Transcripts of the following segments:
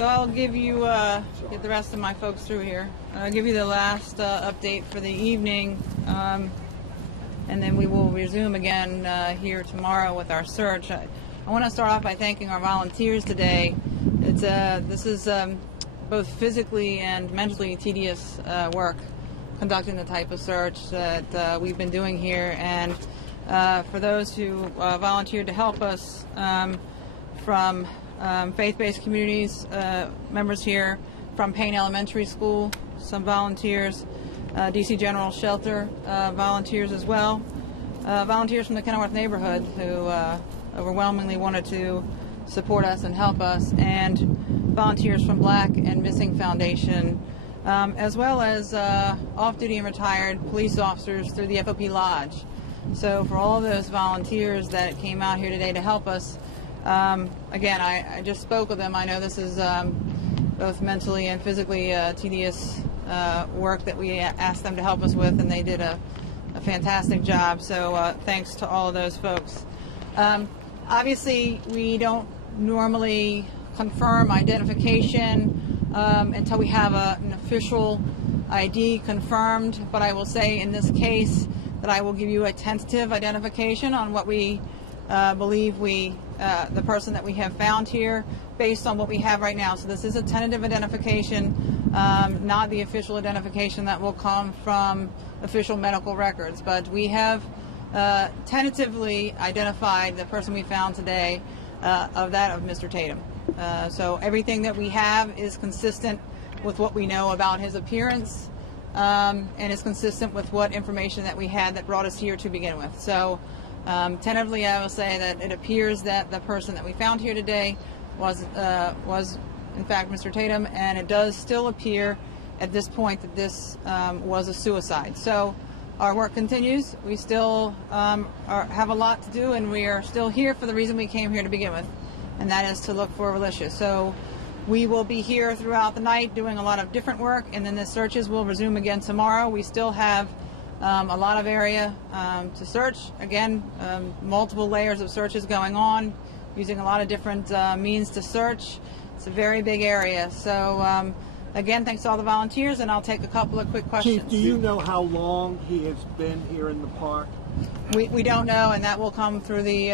So I'll give you, get the rest of my folks through here. I'll give you the last update for the evening, and then we will resume again here tomorrow with our search. I want to start off by thanking our volunteers today. This is both physically and mentally tedious work, conducting the type of search that we've been doing here. And for those who volunteered to help us from faith-based communities, members here from Payne Elementary School, some volunteers, DC General Shelter volunteers as well, volunteers from the Kenilworth neighborhood who overwhelmingly wanted to support us and help us, and volunteers from Black and Missing Foundation, as well as off-duty and retired police officers through the FOP Lodge. So for all of those volunteers that came out here today to help us, again, I just spoke with them. I know this is both mentally and physically tedious work that we asked them to help us with, and they did a fantastic job. So thanks to all of those folks. Obviously, we don't normally confirm identification until we have an official ID confirmed, but I will say in this case that I will give you a tentative identification on what we believe the person that we have found here based on what we have right now. So this is a tentative identification, not the official identification that will come from official medical records, but we have tentatively identified the person we found today of Mr. Tatum. So everything that we have is consistent with what we know about his appearance, and is consistent with what information that we had that brought us here to begin with. So tentatively, I will say that it appears that the person that we found here today was in fact Mr. Tatum, and it does still appear at this point that this was a suicide. So our work continues. We still have a lot to do, and we are still here for the reason we came here to begin with, and that is to look for Relisha. So we will be here throughout the night doing a lot of different work, and then the searches will resume again tomorrow. We still have a lot of area to search. Again, multiple layers of searches going on, using a lot of different means to search. It's a very big area. So again, thanks to all the volunteers, and I'll take a couple of quick questions. Chief, do you know how long he has been here in the park? We don't know, and that will come through the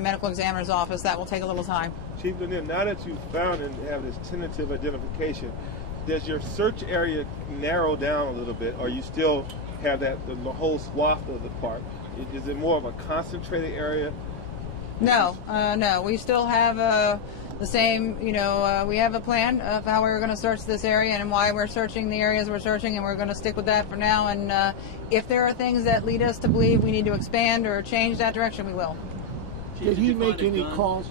medical examiner's office. That will take a little time. Chief, now that you've found and have this tentative identification, does your search area narrow down a little bit, or you still have the whole swath of the park? Is it more of a concentrated area? No, no. We still have the same, we have a plan of how we're going to search this area and why we're searching the areas we're searching, and we're going to stick with that for now. And if there are things that lead us to believe we need to expand or change that direction, we will. Did he make any calls?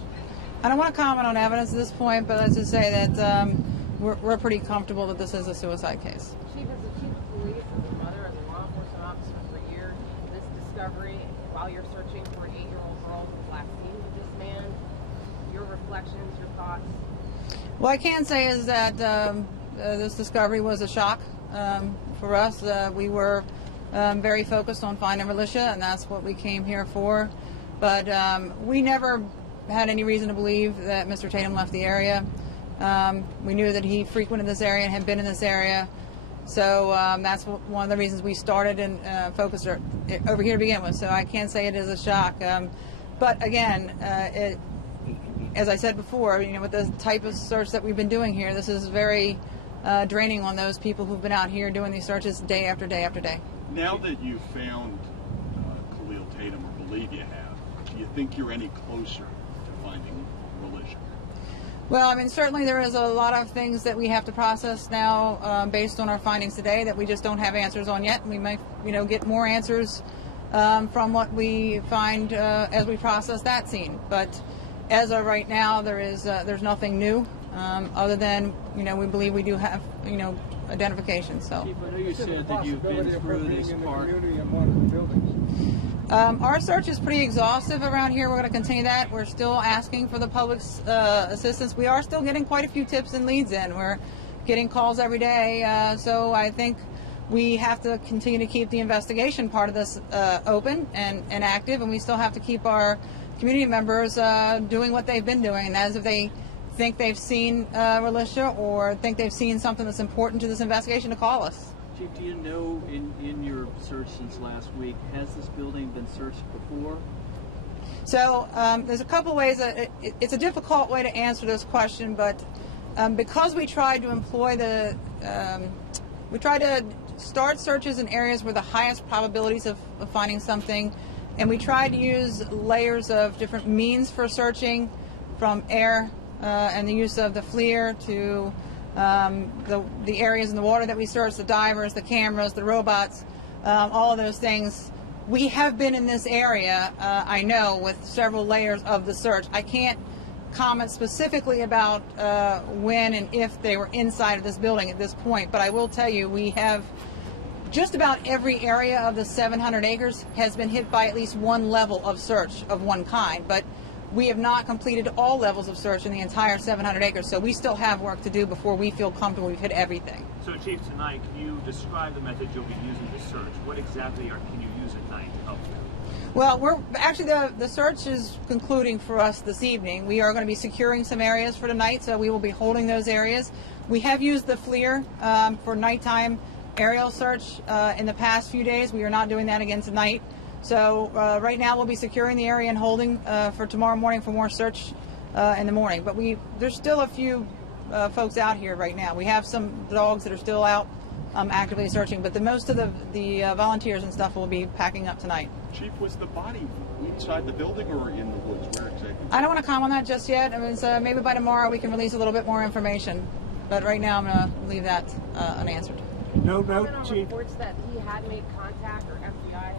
I don't want to comment on evidence at this point, but let's just say that we're pretty comfortable that this is a suicide case. Chief, as the chief of police, as a mother, as a law enforcement officer for years, this discovery, while you're searching for an 8-year-old girl who's last seen with this man, your reflections, your thoughts? What I can say is that this discovery was a shock for us. We were very focused on finding Relisha, and that's what we came here for. But we never had any reason to believe that Mr. Tatum left the area. We knew that he frequented this area and had been in this area. So that's one of the reasons we started and focused over here to begin with. So I can't say it is a shock. But again, as I said before, with the type of search that we've been doing here, this is very draining on those people who've been out here doing these searches day after day after day. Now that you've found Kahlil Tatum, or believe you have, do you think you're any closer to finding Relisha? Well, certainly there is a lot of things that we have to process now based on our findings today that we just don't have answers on yet. We might, get more answers from what we find as we process that scene. But as of right now, there's nothing new other than, we believe we do have, identification. So. Chief, I know you said that you've been through this park. Our search is pretty exhaustive around here. We're going to continue that. We're still asking for the public's assistance. We are still getting quite a few tips and leads in. We're getting calls every day. So I think we have to continue to keep the investigation part of this open and active, and we still have to keep our community members doing what they've been doing. And as if they think they've seen Relisha or think they've seen something that's important to this investigation to call us. Chief, do you know, in your search since last week, has this building been searched before? So there's a couple ways. It's a difficult way to answer this question, but because we tried to employ we tried to start searches in areas where the highest probabilities of finding something, and we tried to use layers of different means for searching, from air and the use of the FLIR to the areas in the water that we searched, the divers, the cameras, the robots, all of those things. We have been in this area, I know, with several layers of the search. I can't comment specifically about when and if they were inside of this building at this point, but I will tell you we have just about every area of the 700 acres has been hit by at least one level of search of one kind, but we have not completed all levels of search in the entire 700 acres, so we still have work to do before we feel comfortable we've hit everything. So, Chief, tonight, can you describe the method you'll be using to search? What exactly can you use at night to help you? Well, the search is concluding for us this evening. We are going to be securing some areas for tonight, so we will be holding those areas. We have used the FLIR for nighttime aerial search in the past few days. We are not doing that again tonight. So right now we'll be securing the area and holding for tomorrow morning for more search in the morning. But there's still a few folks out here right now. We have some dogs that are still out actively searching, but most of the volunteers and stuff will be packing up tonight. Chief, was the body inside the building or in the woods? Where exactly? I don't want to comment on that just yet. I mean, so maybe by tomorrow we can release a little bit more information. But right now I'm going to leave that unanswered. No, Chief. Reports that he had made contact, or FBI,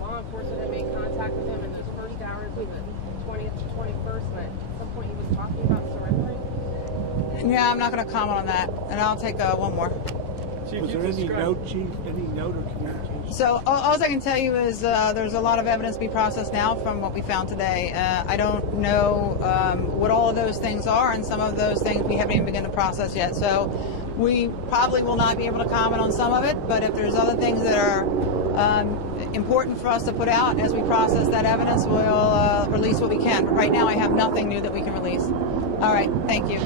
law enforcement had made contact with him in those first hours of the 20th to 21st, and at some point he was talking about surrendering. Yeah, I'm not going to comment on that, and I'll take one more. Chief, was there any note, Chief? Any note or communication? So all I can tell you is there's a lot of evidence to be processed now from what we found today. I don't know what all of those things are, and some of those things we haven't even begun to process yet. So we probably will not be able to comment on some of it, but if there's other things that are important for us to put out as we process that evidence, we'll release what we can. But right now I have nothing new that we can release. All right, thank you.